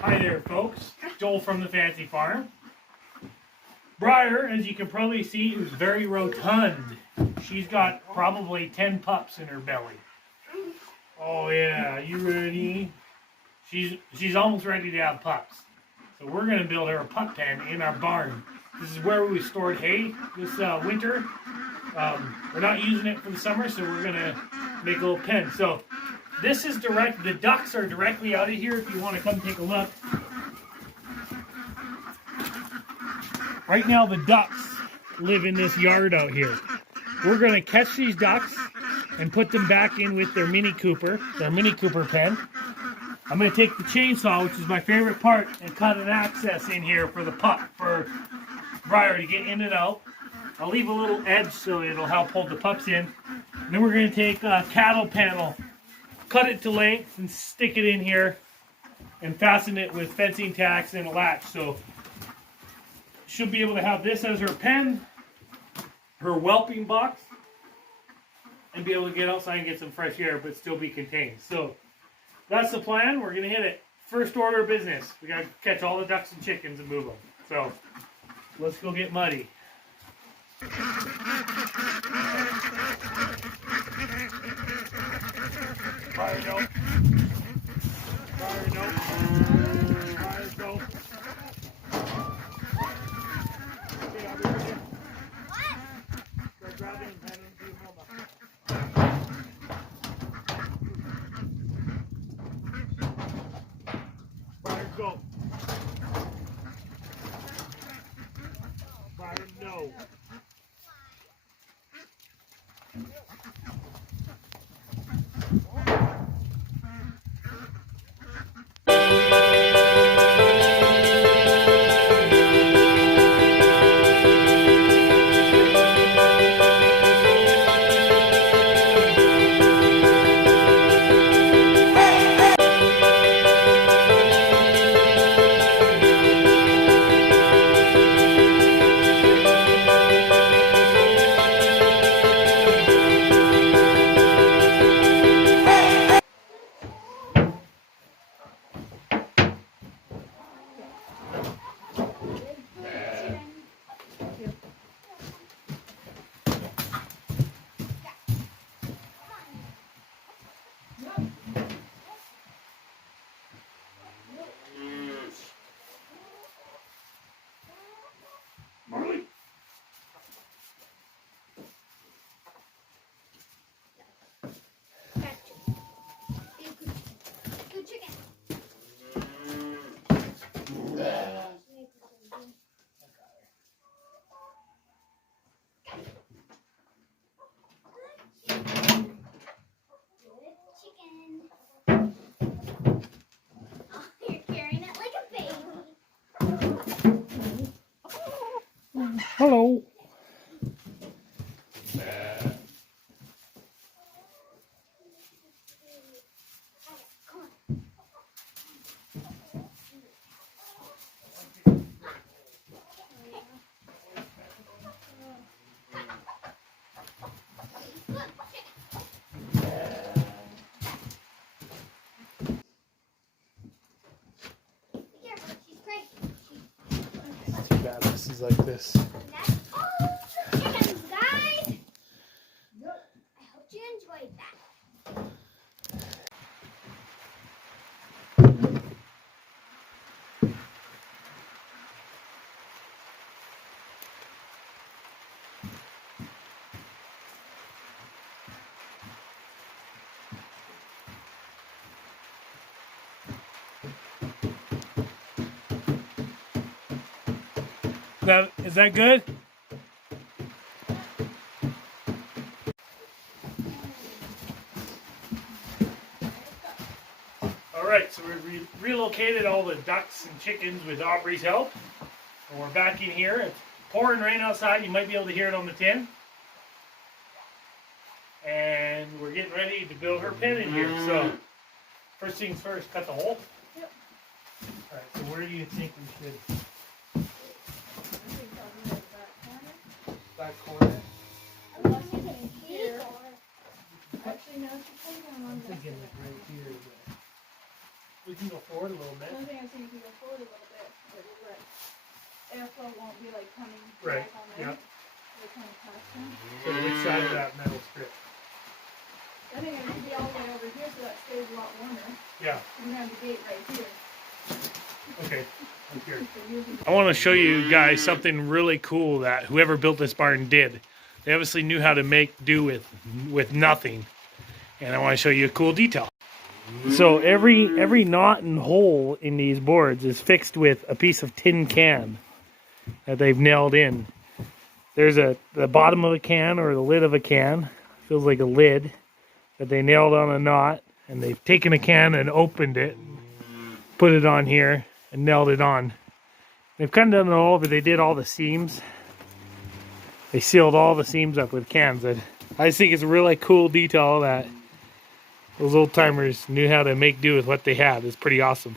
Hi there, folks. Joel from the Fancy Farm. Briar, as you can probably see, is very rotund. She's got probably 10 pups in her belly. Oh yeah, you ready? She's almost ready to have pups. So we're going to build her a pup pen in our barn. This is where we stored hay this winter. We're not using it for the summer, so we're going to make a little pen. So this is direct. The ducks are directly out of here if you want to come take a look. Right now the ducks live in this yard out here. We're going to catch these ducks and put them back in with their Mini Cooper pen. I'm going to take the chainsaw, which is my favorite part, and cut an access in here for the pup, for Briar to get in and out. I'll leave a little edge so it'll help hold the pups in. And then we're going to take a cattle panel, cut it to length, and stick it in here, and fasten it with fencing tacks and a latch. So she'll be able to have this as her pen, her whelping box, and be able to get outside and get some fresh air, but still be contained. So that's the plan. We're going to hit it. First order of business. We got to catch all the ducks and chickens and move them. So let's go get muddy. Fire no. Fire no. Fire no. Okay, I'll be with you. What? Go grab him and hand him to your mama. Fire go. Fire no. Marley. Good chicken. Oh, you're carrying it like a baby. Hello. Too bad this is like this. That's all the chickens, guys. I hope you enjoyed that. Is that good? Alright, so we relocated all the ducks and chickens with Aubrey's help. And we're back in here. It's pouring rain outside. You might be able to hear it on the tin. And we're getting ready to build her pen in here. So, first things first, cut the hole. Yep. Alright, so where do you think we should? Back corner? I'm thinking here. Actually, no, it's I'm thinking like right here. We can go forward a little bit. One thing I was thinking, if you go forward a little bit, it will let airflow won't be like coming Right. back on there. Yeah. Like coming past them. So which side of that metal strip? I think it should be all the way over here so that stays a lot warmer. Yeah. You have the gate right here. Okay. Up here. So usually I want to show you guys something really cool that whoever built this barn did. They obviously knew how to make do with nothing. And I want to show you a cool detail. So every knot and hole in these boards is fixed with a piece of tin can that they've nailed in. There's the bottom of a can or the lid of a can, feels like a lid, that they nailed on a knot, and they've taken a can and opened it, put it on here, and nailed it on. They've kind of done it all over. They did all the seams. They sealed all the seams up with cans. I just think it's a really cool detail that those old timers knew how to make do with what they had. It's pretty awesome.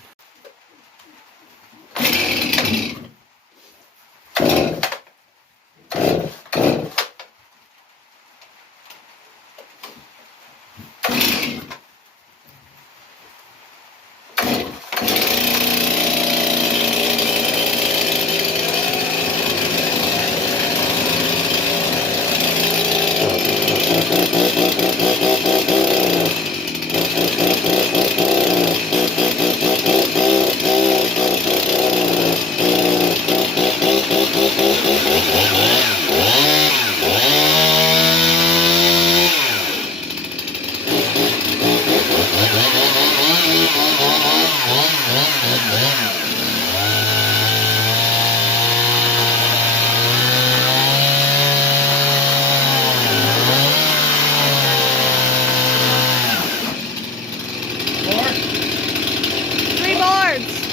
three boards.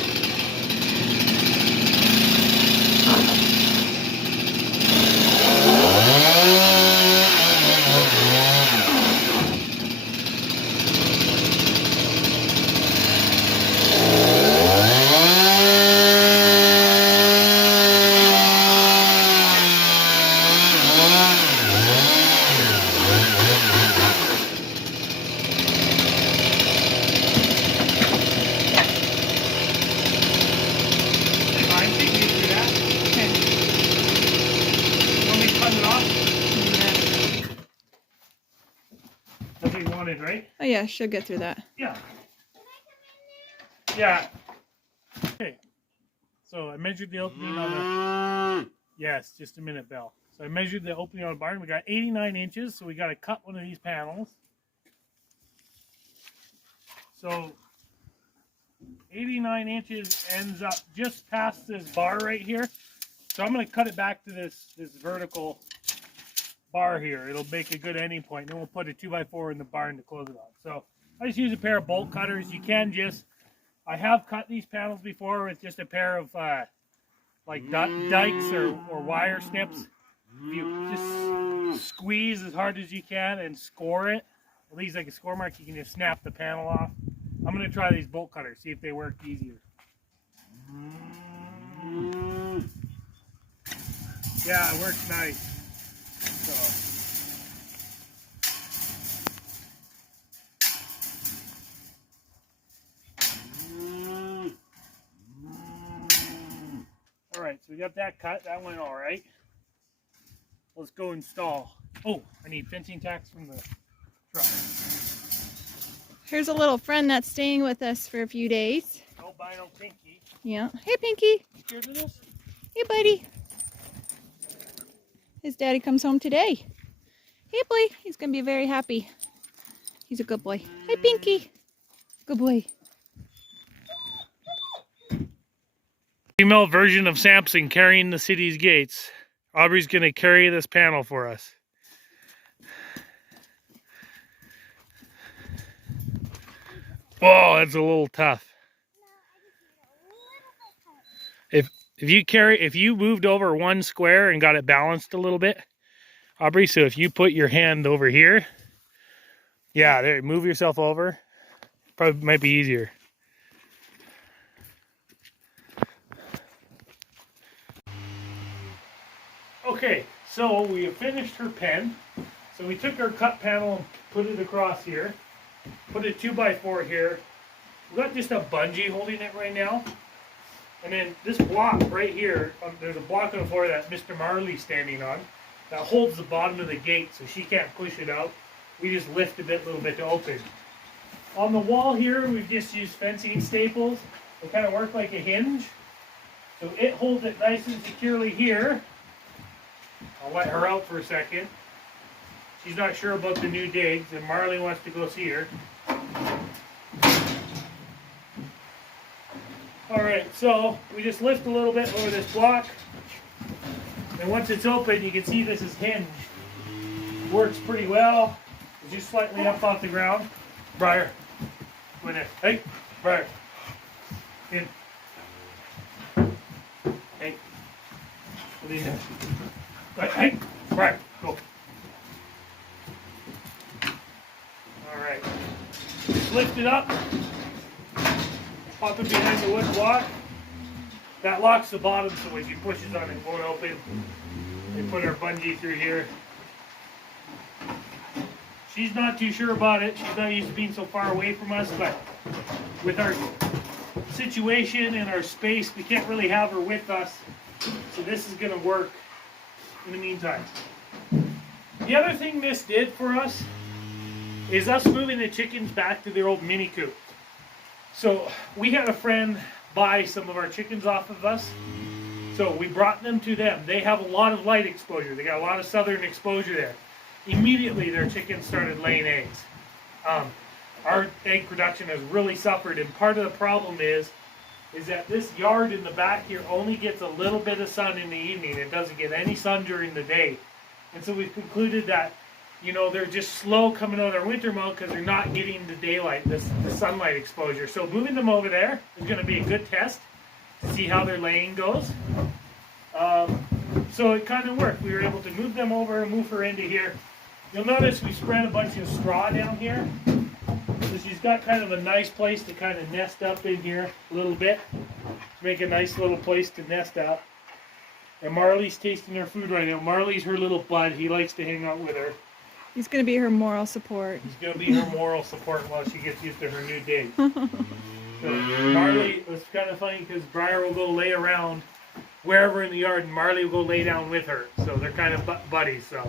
I'm thinking you do that. Want me to cut it off? That's what you wanted, right? Oh yeah, she'll get through that. Yeah. Yeah. Okay. So I measured the opening on the... Yes, just a minute, Belle. So I measured the opening on the barn. We got 89 inches, so we got to cut one of these panels. So 89 inches ends up just past this bar right here. So I'm going to cut it back to this vertical bar here. It'll make a good ending point. Then we'll put a 2x4 in the barn to close it on. So I just use a pair of bolt cutters. You can just... I have cut these panels before with just a pair of like dikes or wire snips. You just squeeze as hard as you can and score it. It leaves like a score mark. You can just snap the panel off. I'm going to try these bolt cutters, see if they work easier. Yeah, it works nice. So. All right, so we got that cut. That went all right. Let's go install. Oh, I need fencing tacks from the truck. Here's a little friend that's staying with us for a few days. Albino Pinky. Yeah. Hey, Pinky. You scared of this? Hey, buddy. His daddy comes home today. Hey, boy. He's going to be very happy. He's a good boy. Hey, Pinky. Good boy. Female version of Samson carrying the city's gates. Aubrey's going to carry this panel for us. Whoa, that's a little tough. If you moved over one square and got it balanced a little bit, Aubrey, so if you put your hand over here, yeah, there, move yourself over, probably might be easier. Okay, so we have finished her pen. So we took our cut panel and put it across here, put a 2x4 here, We've got just a bungee holding it right now. And then this block right here, there's a block on the floor that Mr. Marley's standing on that holds the bottom of the gate so she can't push it out. We just lift a little bit to open. On the wall here, we've just used fencing staples. They kind of work like a hinge. So it holds it nice and securely here. I'll let her out for a second. She's not sure about the new digs, and Marley wants to go see her. Alright, so we just lift a little bit over this block. And once it's open, you can see this is hinged. Works pretty well. It's just slightly up off the ground. Briar, go in there. Hey, Briar. In. Hey. Go in there. Hey, Briar, go. Alright. Lift it up. Pop it behind the wood block. That locks the bottom, so when she pushes on it, it won't open. We put our bungee through here. She's not too sure about it. She's not used to being so far away from us, but with our situation and our space, we can't really have her with us. So this is going to work in the meantime. The other thing this did for us is us moving the chickens back to their old mini coop. So we had a friend buy some of our chickens off of us. So we brought them to them. They have a lot of light exposure. They got a lot of southern exposure there. Immediately their chickens started laying eggs. Our egg production has really suffered, and part of the problem is that this yard in the back here only gets a little bit of sun in the evening. It doesn't get any sun during the day. And so we've concluded that, you know, they're just slow coming out of their winter mode because they're not getting the daylight, the sunlight exposure. So moving them over there is going to be a good test to see how their laying goes. So it kind of worked. We were able to move them over and move her into here. You'll notice we spread a bunch of straw down here. So she's got kind of a nice place to kind of nest up in here a little bit. To make a nice little place to nest up. And Marley's tasting her food right now. Marley's her little bud. He likes to hang out with her. He's going to be her moral support. He's going to be her moral support while she gets used to her new dig. So Marley, it's kind of funny because Briar will go lay around wherever in the yard and Marley will go lay down with her. So they're kind of buddies. So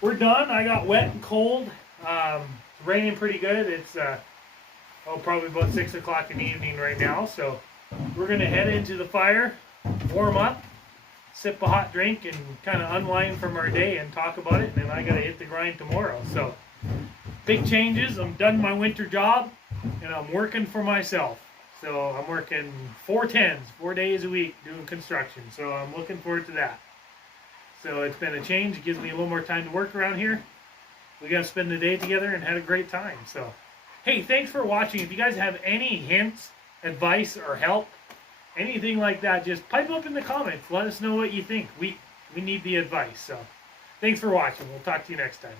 we're done. I got wet and cold. It's raining pretty good. It's probably about 6 o'clock in the evening right now. So we're going to head into the fire, warm up, sip a hot drink, and kind of unwind from our day and talk about it. And then I got to hit the grind tomorrow. So big changes. I'm done my winter job, and I'm working for myself. So I'm working 4 days a week doing construction. So I'm looking forward to that. So it's been a change. It gives me a little more time to work around here. We got to spend the day together and had a great time. So, hey, thanks for watching. If you guys have any hints, advice, or help, anything like that, just pipe up in the comments. Let us know what you think. We need the advice. So, thanks for watching. We'll talk to you next time.